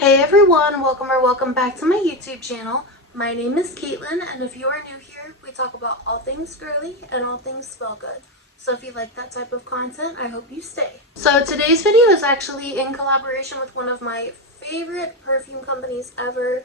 Hey everyone, welcome back to my YouTube channel. My name is Caitlin, and if you are new here, we talk about all things girly and all things smell good. So if you like that type of content, I hope you stay. So today's video is actually in collaboration with one of my favorite perfume companies ever.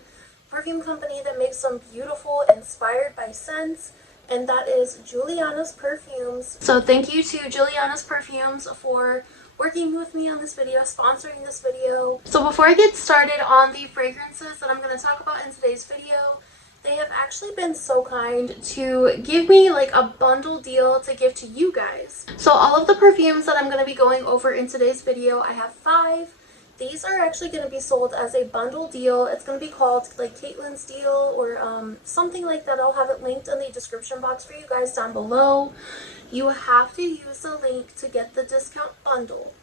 Perfume company that makes some beautiful, inspired by scents, and that is Julianna's Perfumes. So thank you to Julianna's Perfumes for working with me on this video, sponsoring this video. So before I get started on the fragrances that I'm going to talk about in today's video, they have actually been so kind to give me like a bundle deal to give to you guys. So all of the perfumes that I'm going to be going over in today's video, I have 5. These are actually going to be sold as a bundle deal. It's going to be called like Caitlin's deal or something like that. I'll have it linked in the description box for you guys down below. You have to use the link to get the discount bundle.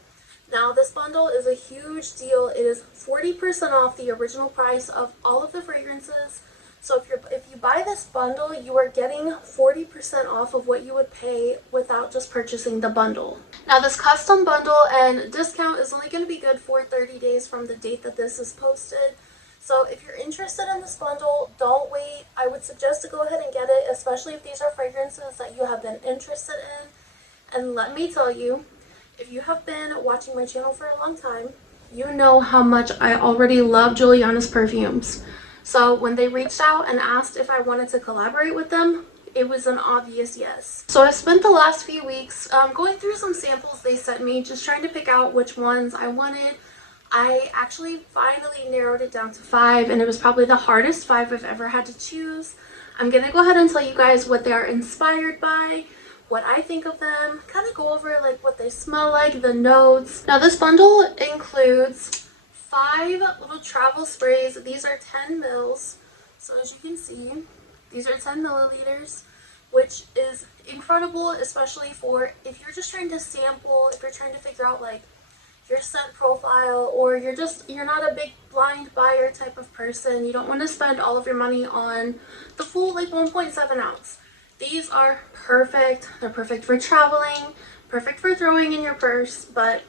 Now this bundle is a huge deal. It is 40% off the original price of all of the fragrances. So if you buy this bundle, you are getting 40% off of what you would pay without just purchasing the bundle. Now this custom bundle and discount is only going to be good for 30 days from the date that this is posted. So if you're interested in this bundle, don't wait. I would suggest to go ahead and get it, especially if these are fragrances that you have been interested in. And let me tell you, if you have been watching my channel for a long time, you know how much I already love Julianna's Perfumes. So when they reached out and asked if I wanted to collaborate with them, it was an obvious yes. So I spent the last few weeks going through some samples they sent me, just trying to pick out which ones I wanted. I actually finally narrowed it down to 5, and it was probably the hardest 5 I've ever had to choose. I'm going to go ahead and tell you guys what they are inspired by, what I think of them, kind of go over like what they smell like, the notes. Now this bundle includes 5 little travel sprays. These are 10 mils. So as you can see, these are 10 milliliters, which is incredible, especially for if you're just trying to sample, if you're trying to figure out like your scent profile, or you're not a big blind buyer type of person. You don't want to spend all of your money on the full like 1.7 ounce. These are perfect. They're perfect for traveling, perfect for throwing in your purse, but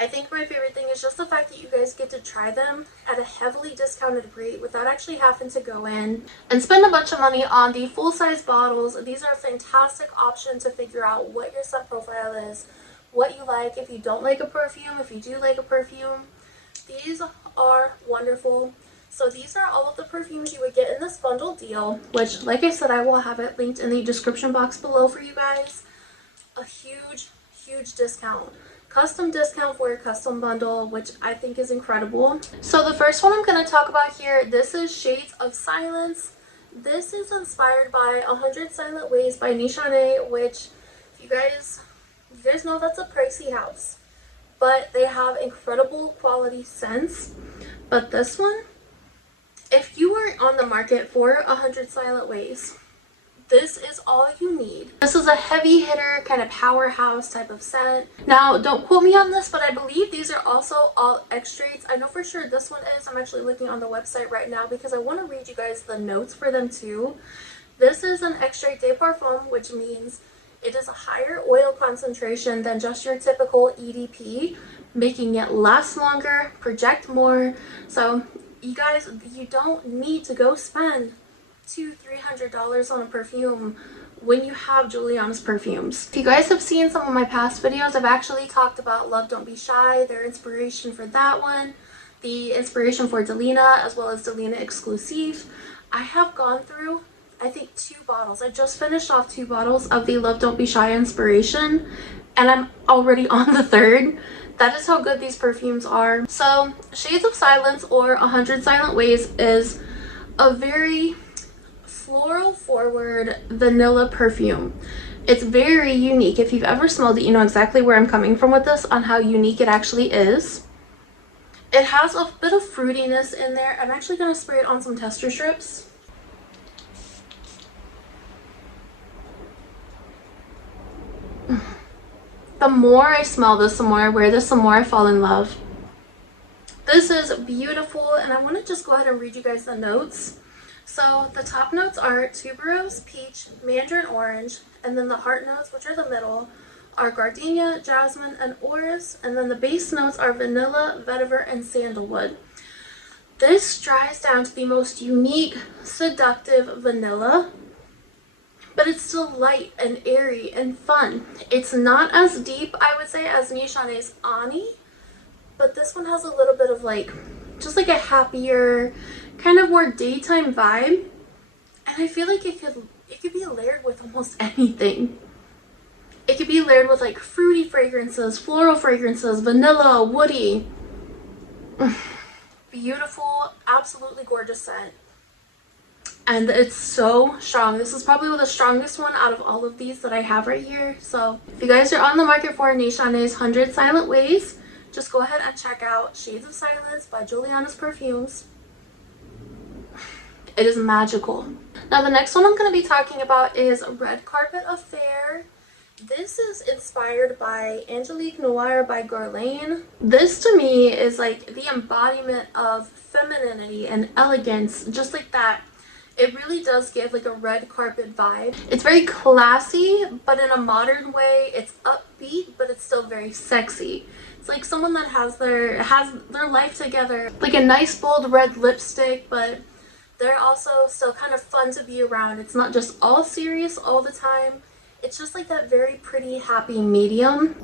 I think my favorite thing is just the fact that you guys get to try them at a heavily discounted rate without actually having to go in and spend a bunch of money on the full-size bottles. These are a fantastic option to figure out what your scent profile is, what you like, if you don't like a perfume, if you do like a perfume. These are wonderful. So these are all of the perfumes you would get in this bundle deal, which like I said, I will have it linked in the description box below for you guys. A huge discount. Custom discount for a custom bundle, which I think is incredible. So the first one I'm going to talk about here, this is Shades of Silence. This is inspired by 100 Silent Ways by Nishane, which if you guys know, that's a pricey house, but they have incredible quality scents. But this one, if you were on the market for 100 Silent Ways, this is all you need. This is a heavy hitter, kind of powerhouse type of scent. Now, don't quote me on this, but I believe these are also all extracts. I know for sure this one is. I'm actually looking on the website right now because I want to read you guys the notes for them too. This is an extrait de parfum, which means it is a higher oil concentration than just your typical EDP, making it last longer, project more. So you guys, you don't need to go spend $200-300 on a perfume when you have Julianna's Perfumes. If you guys have seen some of my past videos, I've actually talked about Love Don't Be Shy, their inspiration for that one, the inspiration for Delina, as well as Delina Exclusive. I have gone through, I think, 2 bottles. I just finished off 2 bottles of the Love Don't Be Shy inspiration, and I'm already on the 3rd. That is how good these perfumes are. So Shades of Silence, or 100 Silent Ways, is a very floral forward vanilla perfume. It's very unique. If you've ever smelled it, you know exactly where I'm coming from with this on how unique it actually is. It has a bit of fruitiness in there. I'm actually going to spray it on some tester strips. The more I smell this, the more I wear this, the more I fall in love. This is beautiful, and I want to just go ahead and read you guys the notes. So the top notes are tuberose, peach, mandarin orange, and then the heart notes, which are the middle, are gardenia, jasmine, and orris, and then the base notes are vanilla, vetiver, and sandalwood. This dries down to the most unique, seductive vanilla, but it's still light and airy and fun. It's not as deep, I would say, as Nishane's Ani, but this one has a little bit of like, just like a happier, kind of more daytime vibe. And I feel like it could be layered with almost anything. It could be layered with like fruity fragrances, floral fragrances, vanilla, woody. Beautiful, absolutely gorgeous scent. And it's so strong. This is probably the strongest one out of all of these that I have right here. So if you guys are on the market for Nishane's 100 Silent Ways, just go ahead and check out Shades of Silence by Julianna's Perfumes. It is magical. Now the next one I'm going to be talking about is Red Carpet Affair. This is inspired by Angelique Noir by Guerlain. This to me is like the embodiment of femininity and elegance, just like that. It really does give like a red carpet vibe. It's very classy, but in a modern way. It's upbeat, but it's still very sexy. It's like someone that has their life together. Like a nice bold red lipstick, but they're also still kind of fun to be around. It's not just all serious all the time. It's just like that very pretty, happy medium.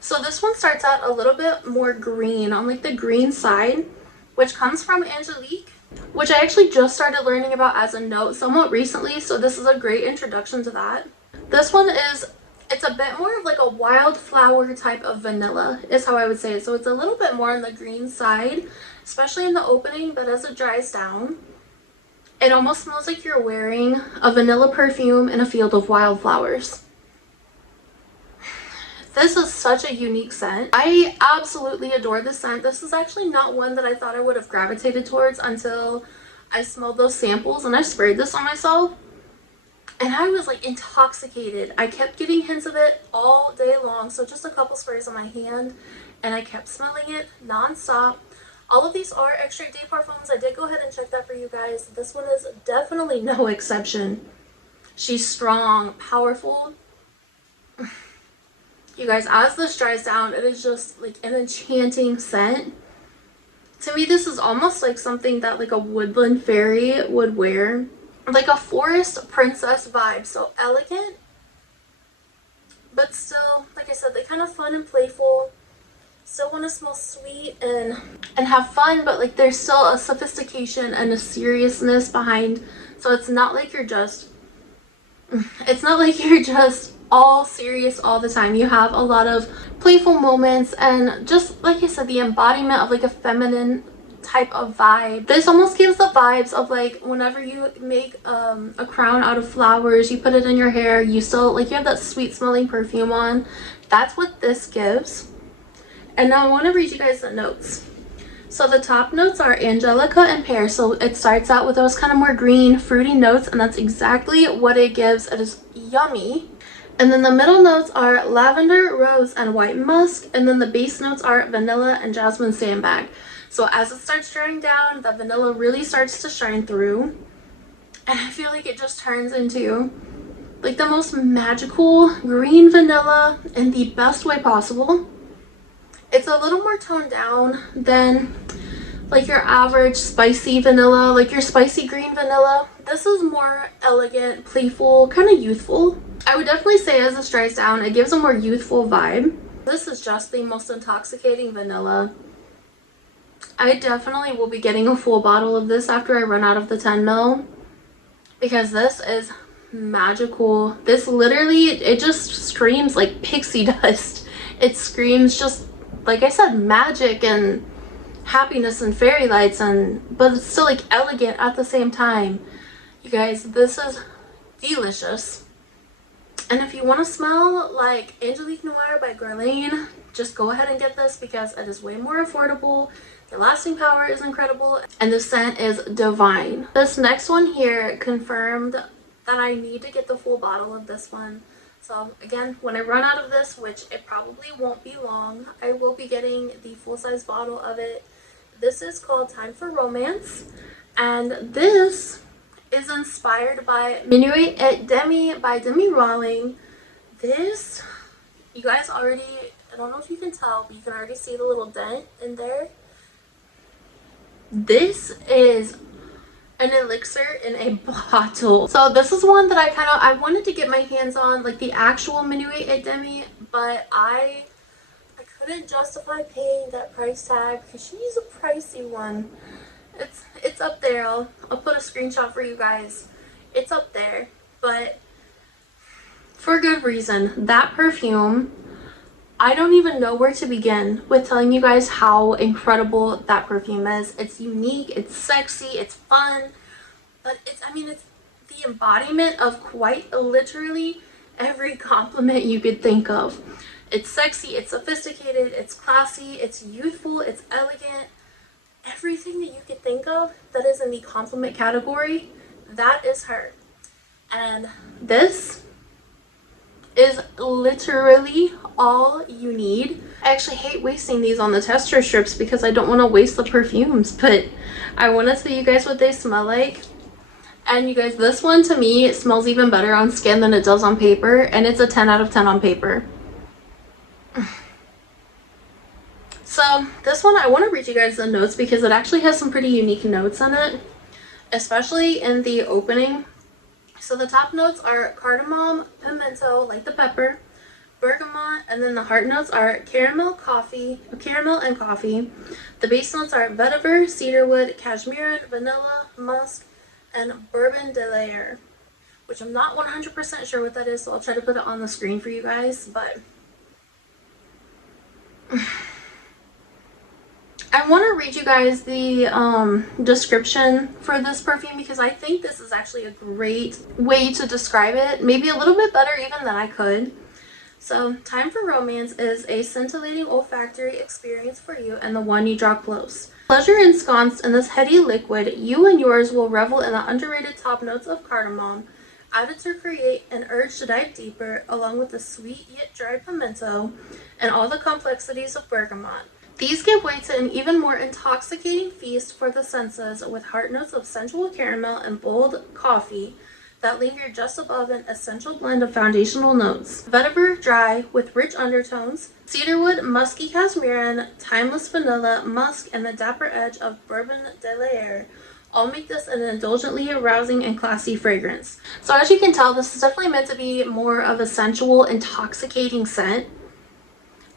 So this one starts out a little bit more green, on like the green side, which comes from Angelique, which I actually just started learning about as a note somewhat recently, so this is a great introduction to that. This one it's a bit more of like a wildflower type of vanilla, is how I would say it. So it's a little bit more on the green side, especially in the opening, but as it dries down, it almost smells like you're wearing a vanilla perfume in a field of wildflowers. This is such a unique scent. I absolutely adore this scent. This is actually not one that I thought I would have gravitated towards until I smelled those samples and I sprayed this on myself. And I was like intoxicated. I kept getting hints of it all day long. So just a couple sprays on my hand and I kept smelling it nonstop. All of these are Extrait de Parfums. I did go ahead and check that for you guys. This one is definitely no exception. She's strong, powerful. You guys, as this dries down, it is just like an enchanting scent. To me, this is almost like something that like a woodland fairy would wear. Like a forest princess vibe. So elegant, but still, like I said, they kind of fun and playful. Still want to smell sweet and have fun, but like there's still a sophistication and a seriousness behind. So it's not like you're just all serious all the time. You have a lot of playful moments and just like I said, the embodiment of like a feminine type of vibe. This almost gives the vibes of like whenever you make a crown out of flowers, you put it in your hair, you still like you have that sweet smelling perfume on. That's what this gives. And now I want to read you guys the notes. So the top notes are Angelica and pear. So it starts out with those kind of more green, fruity notes, and that's exactly what it gives. It is yummy. And then the middle notes are lavender, rose, and white musk. And then the base notes are vanilla and jasmine sandbag. So as it starts drying down, the vanilla really starts to shine through. And I feel like it just turns into like the most magical green vanilla in the best way possible. It's a little more toned down than like your average spicy vanilla, like your spicy green vanilla. This is more elegant, playful, kind of youthful. I would definitely say as this dries down, it gives a more youthful vibe. This is just the most intoxicating vanilla. I definitely will be getting a full bottle of this after I run out of the 10 ml because this is magical. This literally, it just screams like pixie dust. It screams just, like I said, magic and happiness and fairy lights, but it's still like elegant at the same time. You guys, this is delicious. And if you want to smell like Angelique Noir by Guerlain, just go ahead and get this because it is way more affordable. The lasting power is incredible and the scent is divine. This next one here confirmed that I need to get the full bottle of this one. So again, when I run out of this, which it probably won't be long, I will be getting the full-size bottle of it. This is called Time for Romance, and this is inspired by Minuit et Demi by Demi Rawling. This, you guys already, I don't know if you can tell, but you can already see the little dent in there. This is an elixir in a bottle. So this is one that I wanted to get my hands on, like the actual Minuit et Demi, but I couldn't justify paying that price tag because she's a pricey one. It's up there. I'll put a screenshot for you guys. It's up there, but for good reason. That perfume, I don't even know where to begin with telling you guys how incredible that perfume is. It's unique, it's sexy, it's fun, but it's the embodiment of quite literally every compliment you could think of. It's sexy, it's sophisticated, it's classy, it's youthful, it's elegant. Everything that you could think of that is in the compliment category, that is her. And this is literally all you need. I actually hate wasting these on the tester strips because I don't want to waste the perfumes, but I want to tell you guys what they smell like. And you guys, this one to me, it smells even better on skin than it does on paper, and it's a 10 out of 10 on paper. So this one, I want to read you guys the notes because it actually has some pretty unique notes in it, especially in the opening. So the top notes are cardamom, pimento, like the pepper, bergamot, and then the heart notes are caramel and coffee. The base notes are vetiver, cedarwood, cashmere, vanilla, musk, and bourbon de layer, which I'm not 100% sure what that is, so I'll try to put it on the screen for you guys, but I want to read you guys the description for this perfume because I think this is actually a great way to describe it. Maybe a little bit better even than I could. So, Time for Romance is a scintillating olfactory experience for you and the one you draw close. Pleasure ensconced in this heady liquid, you and yours will revel in the underrated top notes of cardamom, added to create an urge to dive deeper, along with the sweet yet dry pimento and all the complexities of bergamot. These give way to an even more intoxicating feast for the senses with heart notes of sensual caramel and bold coffee that linger just above an essential blend of foundational notes. Vetiver dry with rich undertones, cedarwood, musky cashmere, timeless vanilla, musk, and the dapper edge of bourbon de layer all make this an indulgently arousing and classy fragrance. So as you can tell, this is definitely meant to be more of a sensual, intoxicating scent.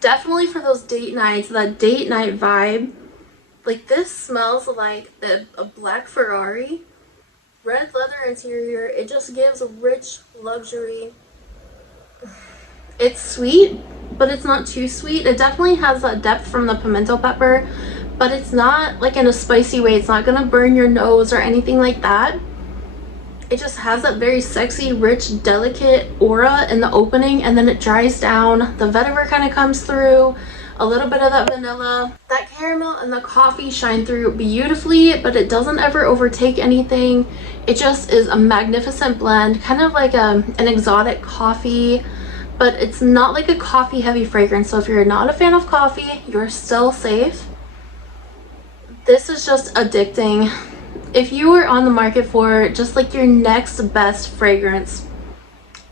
Definitely for those date nights, that date night vibe. Like, this smells like a black Ferrari, red leather interior. It just gives a rich luxury. It's sweet, but it's not too sweet. It definitely has that depth from the pimento pepper, but it's not like in a spicy way. It's not gonna burn your nose or anything like that. It just has that very sexy, rich, delicate aura in the opening, and then it dries down. The vetiver kind of comes through, a little bit of that vanilla. That caramel and the coffee shine through beautifully, but it doesn't ever overtake anything. It just is a magnificent blend, kind of like an exotic coffee, but it's not like a coffee heavy fragrance. So if you're not a fan of coffee, you're still safe. This is just addicting. If you were on the market for just like your next best fragrance,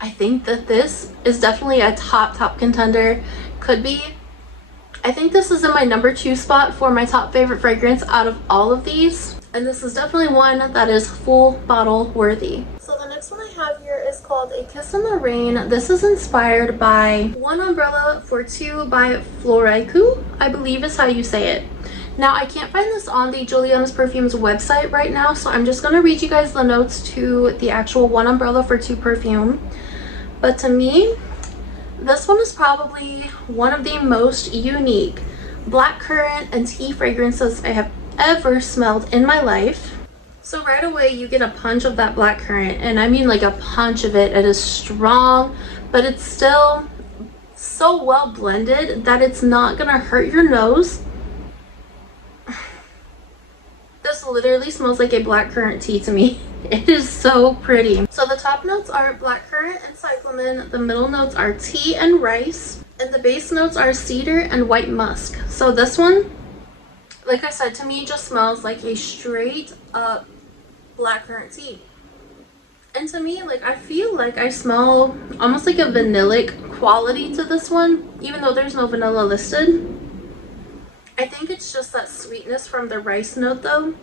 I think that this is definitely a top contender. Could be. I think this is in my number 2 spot for my top favorite fragrance out of all of these. And this is definitely one that is full bottle worthy. So the next one I have here is called A Kiss in the Rain. This is inspired by One Umbrella for Two by Floricu, I believe is how you say it. Now, I can't find this on the Julianna's Perfumes website right now, so I'm just going to read you guys the notes to the actual One Umbrella for Two perfume. But to me, this one is probably one of the most unique blackcurrant and tea fragrances I have ever smelled in my life. So right away, you get a punch of that blackcurrant, and I mean like a punch of it. It is strong, but it's still so well blended that it's not going to hurt your nose. This literally smells like a blackcurrant tea to me. It is so pretty. So the top notes are blackcurrant and cyclamen. The middle notes are tea and rice. And the base notes are cedar and white musk. So this one, like I said, to me just smells like a straight up blackcurrant tea. And to me, like, I feel like I smell almost like a vanillic quality to this one, even though there's no vanilla listed. I think it's just that sweetness from the rice note though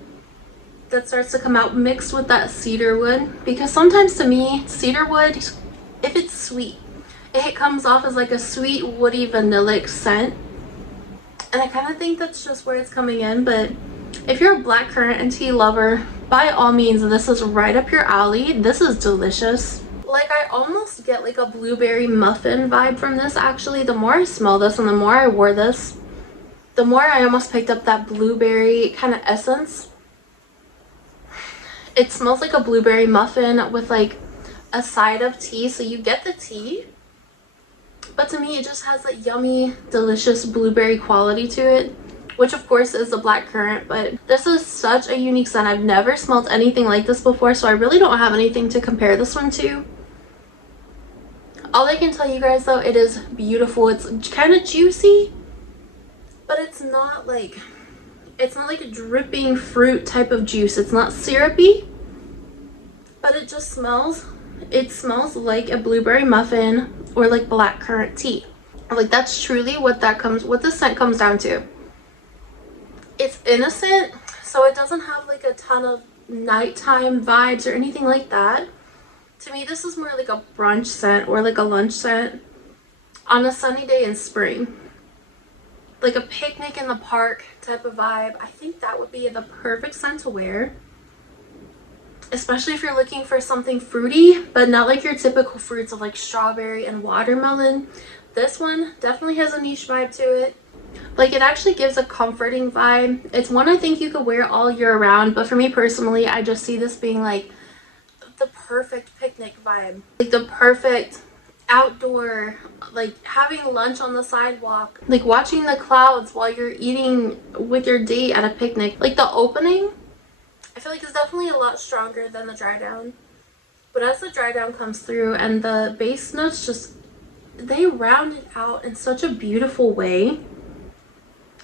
that starts to come out mixed with that cedar wood, because sometimes to me cedar wood, if it's sweet, it comes off as like a sweet woody vanillic scent, and I kind of think that's just where it's coming in. But if you're a blackcurrant and tea lover, by all means, this is right up your alley. This is delicious. Like, I almost get like a blueberry muffin vibe from this actually. The more I smell this and the more I wore this, the more I almost picked up that blueberry kind of essence. It smells like a blueberry muffin with like a side of tea. So you get the tea, but to me it just has that yummy, delicious blueberry quality to it, which of course is the blackcurrant. But this is such a unique scent. I've never smelled anything like this before, so I really don't have anything to compare this one to. All I can tell you guys though, it is beautiful. It's kind of juicy, but it's not like a dripping fruit type of juice. It's not syrupy, but it just smells, it smells like a blueberry muffin or like blackcurrant tea. Like, that's truly what the scent comes down to. It's innocent, so it doesn't have like a ton of nighttime vibes or anything like that. To me, this is more like a brunch scent or like a lunch scent on a sunny day in spring. Like a picnic in the park type of vibe. I think that would be the perfect scent to wear. Especially if you're looking for something fruity, but not like your typical fruits of like strawberry and watermelon. This one definitely has a niche vibe to it. Like, it actually gives a comforting vibe. It's one I think you could wear all year round, but for me personally, I just see this being like the perfect picnic vibe. Like the perfect outdoor, like having lunch on the sidewalk, like watching the clouds while you're eating with your date at a picnic. Like, the opening, I feel like it's definitely a lot stronger than the dry down. But as the dry down comes through and the base notes just, they round it out in such a beautiful way.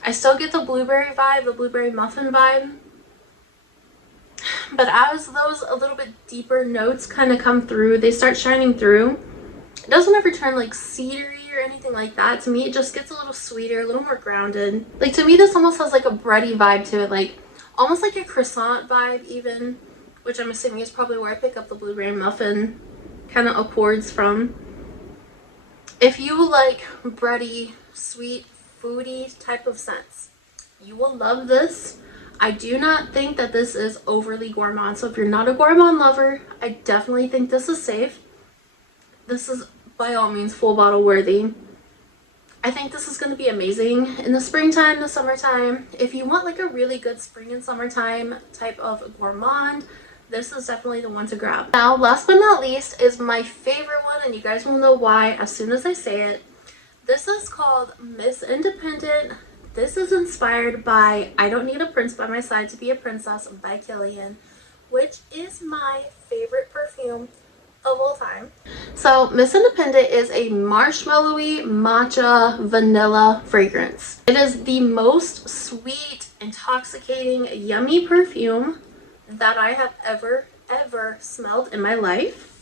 I still get the blueberry vibe, the blueberry muffin vibe. But as those a little bit deeper notes kind of come through, they start shining through. It doesn't ever turn like cedary or anything like that. To me, it just gets a little sweeter, a little more grounded. Like, to me, this almost has like a bready vibe to it, like almost like a croissant vibe even, which I'm assuming is probably where I pick up the blueberry muffin kind of accords from. If you like bready, sweet, foodie type of scents, you will love this. I do not think that this is overly gourmand, so if you're not a gourmand lover, I definitely think this is safe. This is by all means full bottle worthy. I think this is going to be amazing in the springtime, the summertime. If you want like a really good spring and summertime type of gourmand, this is definitely the one to grab. Now, last but not least is my favorite one, and you guys will know why as soon as I say it. This is called Miss Independent. This is inspired by I Don't Need a Prince by My Side to Be a Princess by Kilian, which is my favorite perfume of all time. So Miss Independent is a marshmallowy matcha vanilla fragrance. It is the most sweet, intoxicating, yummy perfume that I have ever smelled in my life.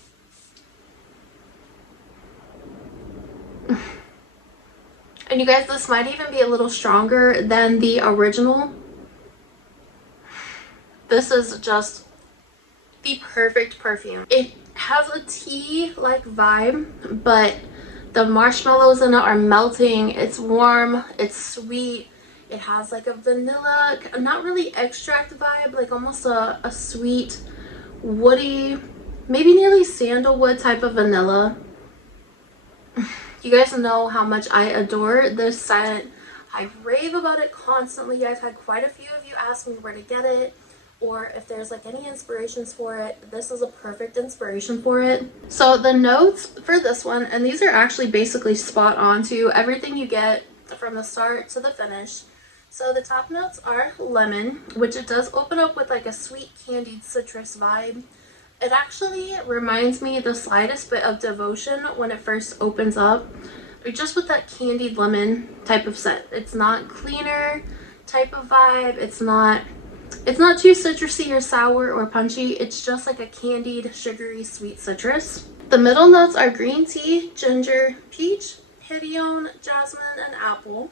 And you guys, this might even be a little stronger than the original. This is just the perfect perfume. It has a tea-like vibe, but the marshmallows in it are melting. It's warm, it's sweet. It has like a vanilla, not really extract vibe, like almost a sweet, woody, maybe nearly sandalwood type of vanilla. You guys know how much I adore this scent. I rave about it constantly. I've had quite a few of you ask me where to get it, or if there's like any inspirations for it. This is a perfect inspiration for it. So the notes for this one, and these are actually basically spot on to everything you get from the start to the finish. So the top notes are lemon, which it does open up with like a sweet candied citrus vibe. It actually reminds me the slightest bit of Devotion when it first opens up, just with that candied lemon type of scent. It's not cleaner type of vibe. It's not too citrusy or sour or punchy. It's just like a candied, sugary, sweet citrus. The middle notes are green tea, ginger, peach, hedione, jasmine, and apple.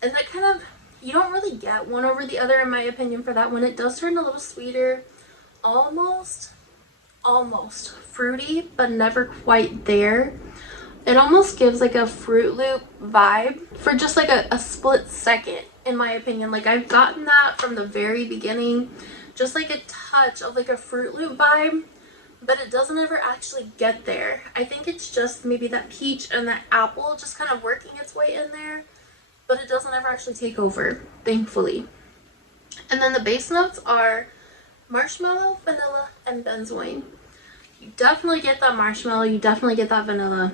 And that kind of, You don't really get one over the other in my opinion for that one. It does turn a little sweeter, almost fruity, but never quite there. It almost gives like a Fruit Loop vibe for just like a split second, in my opinion. Like I've gotten that from the very beginning, just like a touch of like a Fruit Loop vibe, but it doesn't ever actually get there. I think it's just maybe that peach and that apple just kind of working its way in there, but it doesn't ever actually take over, thankfully. And then the base notes are marshmallow, vanilla, and benzoin. You definitely get that marshmallow, you definitely get that vanilla.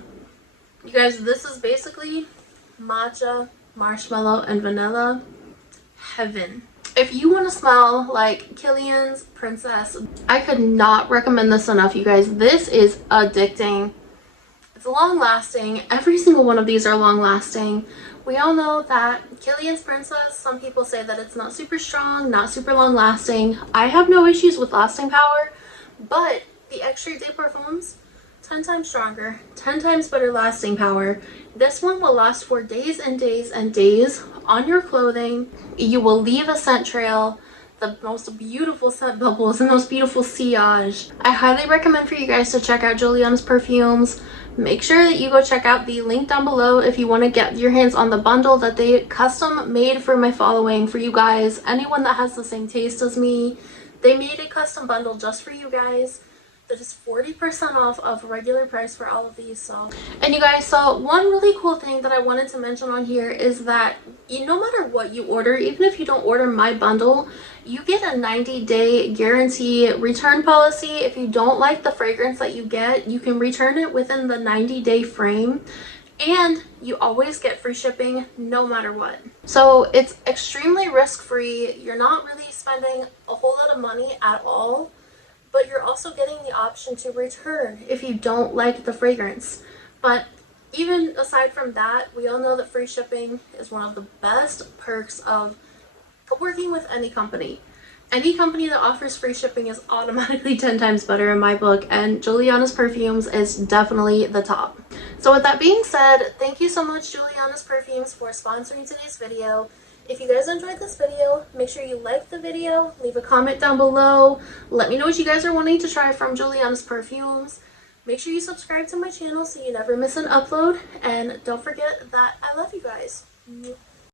You guys, this is basically matcha, marshmallow, and vanilla heaven. If you want to smell like Kilian's Princess, I could not recommend this enough, you guys. This is addicting. It's long lasting. Every single one of these are long lasting. We all know that Kilian's Princess, some people say that it's not super strong, not super long lasting. I have no issues with lasting power, but the Extrait de Perfumes, 10 times stronger, 10 times better lasting power. This one will last for days and days and days on your clothing. You will leave a scent trail, the most beautiful scent bubbles, the most beautiful sillage. I highly recommend for you guys to check out Julianna's Perfumes. Make sure that you go check out the link down below if you want to get your hands on the bundle that they custom made for my following, for you guys, anyone that has the same taste as me. They made a custom bundle just for you guys that is 40% off of regular price for all of these. So, and you guys, so one really cool thing that I wanted to mention on here is that no matter what you order, even if you don't order my bundle, you get a 90-day guarantee return policy. If you don't like the fragrance that you get, you can return it within the 90-day frame, and you always get free shipping no matter what. So it's extremely risk-free. You're not really spending a whole lot of money at all, but you're also getting the option to return if you don't like the fragrance. But even aside from that, we all know that free shipping is one of the best perks of working with any company. Any company that offers free shipping is automatically 10 times better in my book, and Julianna's Perfumes is definitely the top. So with that being said, thank you so much, Julianna's Perfumes, for sponsoring today's video. If you guys enjoyed this video, make sure you like the video, leave a comment down below, let me know what you guys are wanting to try from Julianna's Perfumes. Make sure you subscribe to my channel so you never miss an upload, and don't forget that I love you guys.